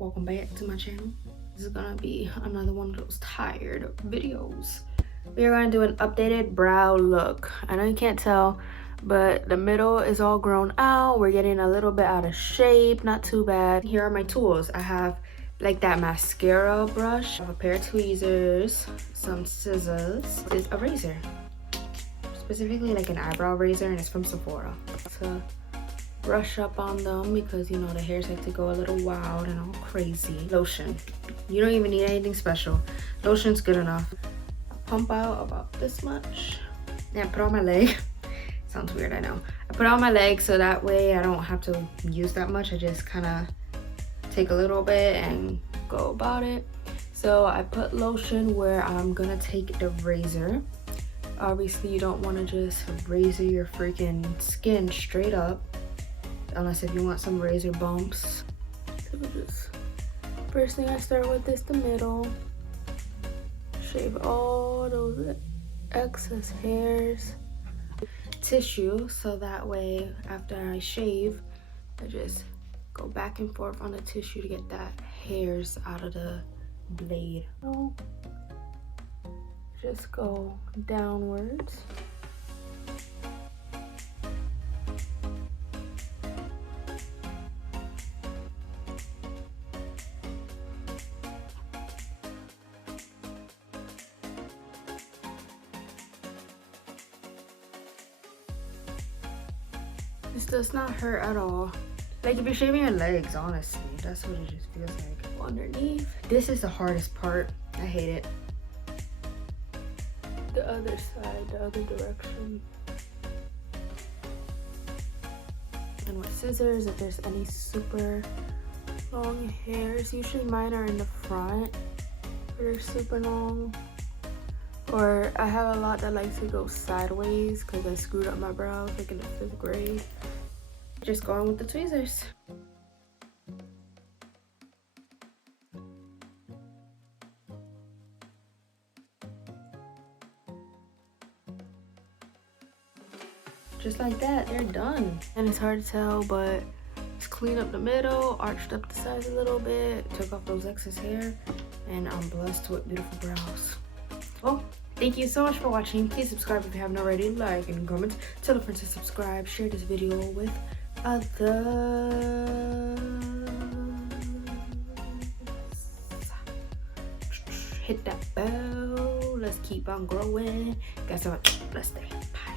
Welcome back to my channel. This is gonna be another one of those tired videos. We are gonna do an updated brow look. I know you can't tell, but the middle is all grown out. We're getting a little bit out of shape, not too bad. Here are my tools. I have like that mascara brush, I have a pair of tweezers, some scissors, is a razor, specifically like an eyebrow razor, and it's from Sephora. To brush up on them because, you know, the hairs like to go a little wild and all crazy. Lotion. You don't even need anything special. Lotion's good enough. Pump out about this much. Yeah, put it on my leg. Sounds weird, I know. I put it on my leg so that way I don't have to use that much. I just kind of take a little bit and go about it. So I put lotion where I'm gonna take the razor. Obviously you don't want to just razor your freaking skin straight up, unless if you want some razor bumps. So just, first thing I start with is the middle. Shave all those excess hairs. Tissue, so that way after I shave, I just go back and forth on the tissue to get that hairs out of the blade. So just go downwards. This does not hurt at all. Like if you're shaving your legs, honestly, that's what it just feels like. Underneath. This is the hardest part. I hate it. The other side, the other direction. And with scissors, if there's any super long hairs, usually mine are in the front, they're super long. Or I have a lot that like to go sideways because I screwed up my brows like in the 5th grade. Just going with the tweezers. Just like that, they're done. And it's hard to tell, but just clean up the middle, arched up the sides a little bit, took off those excess hair, and I'm blessed with beautiful brows. Well, thank you so much for watching. Please subscribe if you haven't already, like and comment, tell a friend to subscribe, share this video with others. Hit that bell. Let's keep on growing. Guys, so much. Blessed day. Bye.